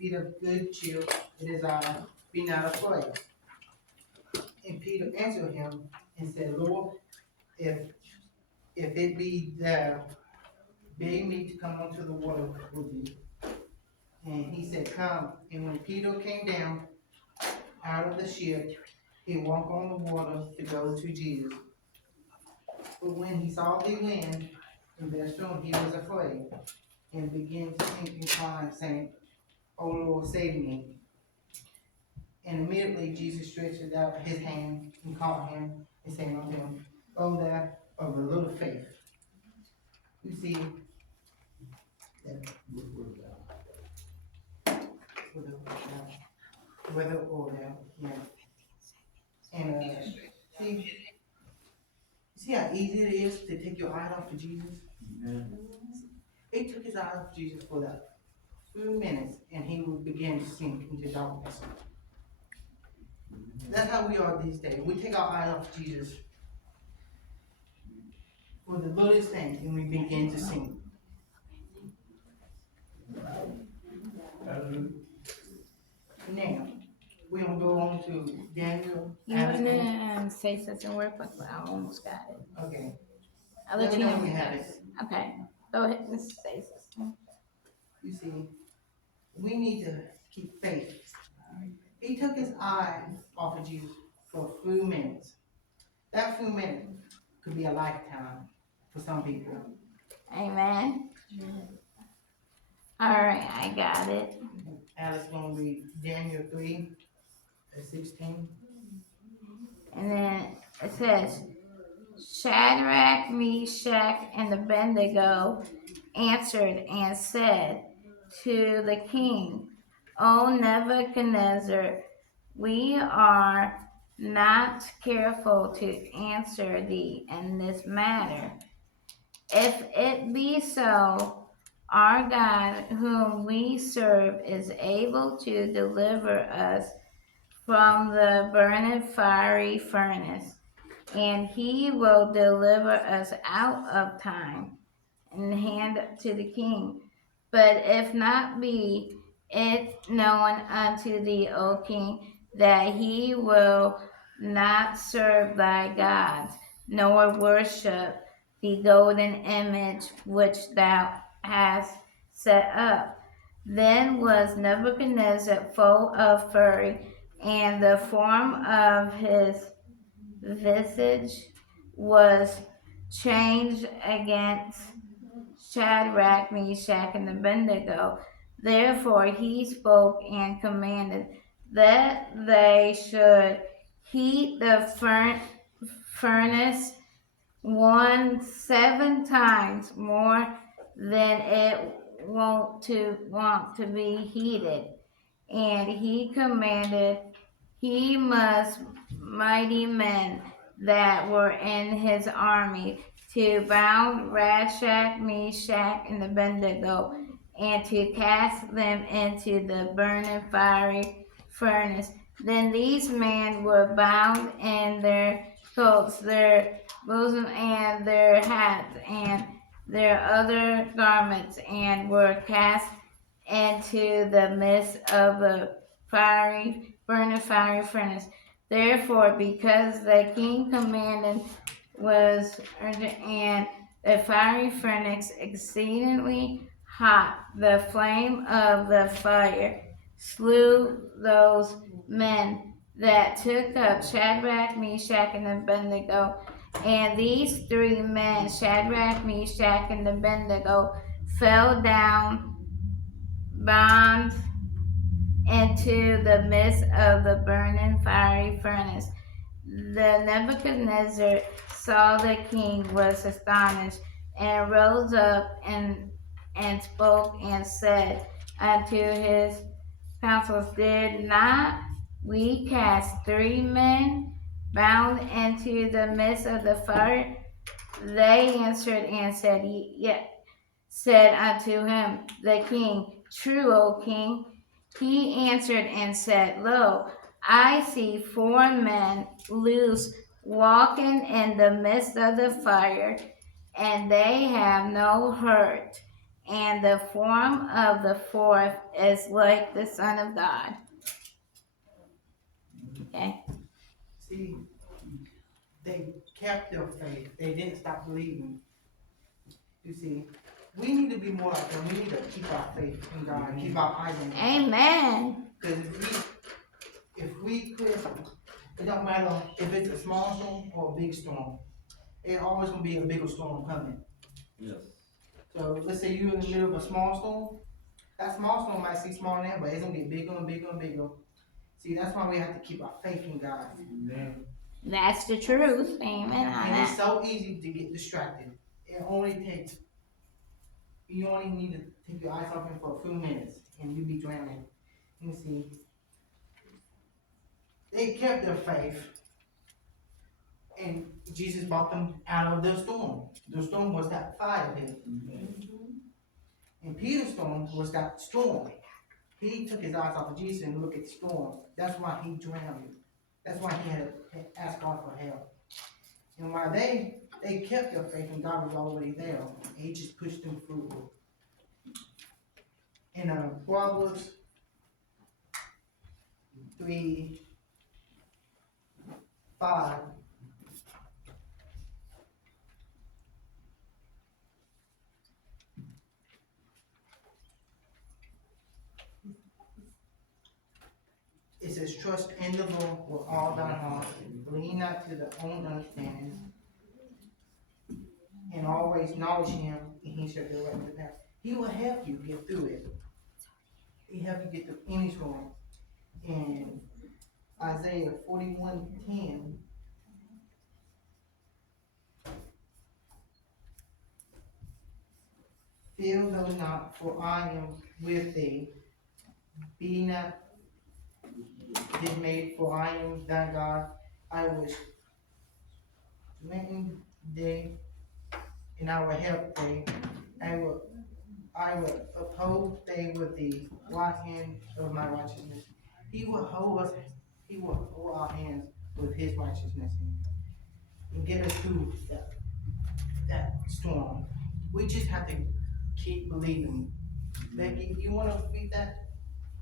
be of good cheer, it is I, be not afraid. And Peter answered him and said, Lord, if it be thou, bid me to come onto the water with you. And he said, come. And when Peter came down out of the ship, he walked on the water to go to Jesus. But when he saw the wind and the storm, he was afraid, and began to sink and cry, saying, O Lord, save me. And immediately Jesus stretched out his hand and caught him, and said unto him, O thou of a little faith. You see, that whether or thou, yeah. And see how easy it is to take your eye off of Jesus? Yeah. He took his eye off Jesus for that few minutes, and he would begin to sink into darkness. That's how we are these days. We take our eye off Jesus for the littlest thing, and we begin to sink. Now, we're going to go on to Daniel. You want to say something real quick? I almost got it. Okay. I'll Let let me you know know. when you have it. Okay. Go ahead and say something. You see, we need to keep faith. He took his eye off of Jesus for a few minutes. That few minutes could be a lifetime for some people. Amen. All right, I got it. Alice going to read Daniel 3:16. And then it says, Shadrach, Meshach, and Abednego answered and said to the king, O Nebuchadnezzar, we are not careful to answer thee in this matter. If it be so, our God, whom we serve, is able to deliver us from the burning fiery furnace, and he will deliver us out of time and hand to the king. But if not be it known unto thee, O king, that he will not serve thy gods, nor worship the golden image which thou hast set up. Then was Nebuchadnezzar full of fury, and the form of his visage was changed against Shadrach, Meshach, and Abednego. Therefore he spoke and commanded that they should heat the furnace 7 times more than it want to be heated. And he commanded he must mighty men that were in his army to bound Rashach, Meshach, and Abednego, and to cast them into the burning fiery furnace. Then these men were bound in their coats, their bosom, and their hats, and their other garments, and were cast into the midst of the burning fiery furnace. Therefore, because the king commanded was urgent, and the fiery furnace exceedingly hot, the flame of the fire slew those men that took up Shadrach, Meshach, and Abednego. And these 3 men, Shadrach, Meshach, and Abednego, fell down bound into the midst of the burning fiery furnace. The Nebuchadnezzar saw the king was astonished, and rose up and spoke and said unto his councils, Did not we cast 3 men bound into the midst of the fire? They answered and said, said unto him the king, True, O king. He answered and said, Lo, I see 4 men loose walking in the midst of the fire, and they have no hurt, and the form of the fourth is like the Son of God. Okay? See, they kept their faith. They didn't stop believing. You see, we need to be more like them. We need to keep our faith in God, keep our eyes on God. Amen. Because if we quit, it don't matter if it's a small storm or a big storm. It's always gonna be a bigger storm coming. Yes. So let's say you're in the middle of a small storm. That small storm might seem small now, but it's gonna get bigger and bigger and bigger. See, that's why we have to keep our faith in God. Amen. That's the truth. Amen. On And it's that. so easy to get distracted. It only takes, you only need to take your eyes off him for a few minutes and you be drowning. You see, they kept their faith and Jesus brought them out of the storm. The storm was that fire pit. And Peter's storm was that storm. He took his eyes off of Jesus and looked at the storm. That's why he drowned. That's why he had to ask God for help. And while they kept their faith and God was already there, he just pushed them through. In Proverbs 3:5. It says, trust in the Lord with all thy heart, lean not to the own understanding, and always acknowledge him, and he shall direct the path. He will help you get through it. He'll help you get through any storm. In Isaiah 41:10, fear thou not, for I am with thee. Be not dismayed, for I am thy God. I will strengthen thee, and I will help thee. I will uphold thee with the right hand of my righteousness. He will hold us, he will hold our hands with his righteousness and get us through that storm. We just have to keep believing. Becky, you wanna read that?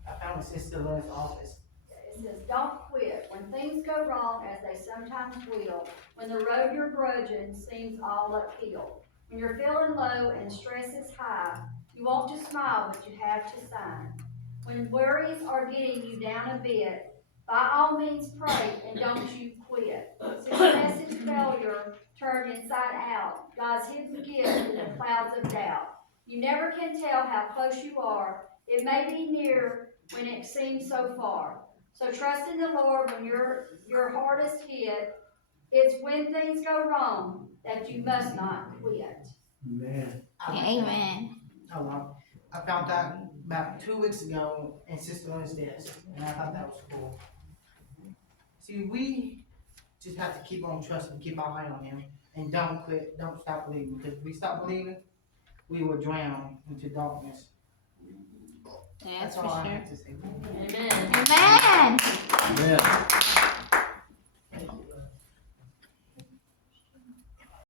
I found it in Sister Lynn's office. It says, don't quit. When things go wrong, as they sometimes will, when the road you're grudging seems all uphill, when you're feeling low and stress is high, you want to smile, but you have to sign. When worries are getting you down a bit, by all means pray and don't you quit. Success is failure turned inside out. God's hidden gift in the clouds of doubt. You never can tell how close you are. It may be near when it seems so far. So trust in the Lord when your hardest hit. It's when things go wrong that you must not quit. Amen. Amen. I found that about 2 weeks ago in Sister Lynn's desk, and I thought that was cool. See, we just have to keep on trusting, keep our eye on him, and don't quit, don't stop believing, because if we stop believing, we will drown into darkness. That's all for I sure. have to say. Amen. Amen. Amen.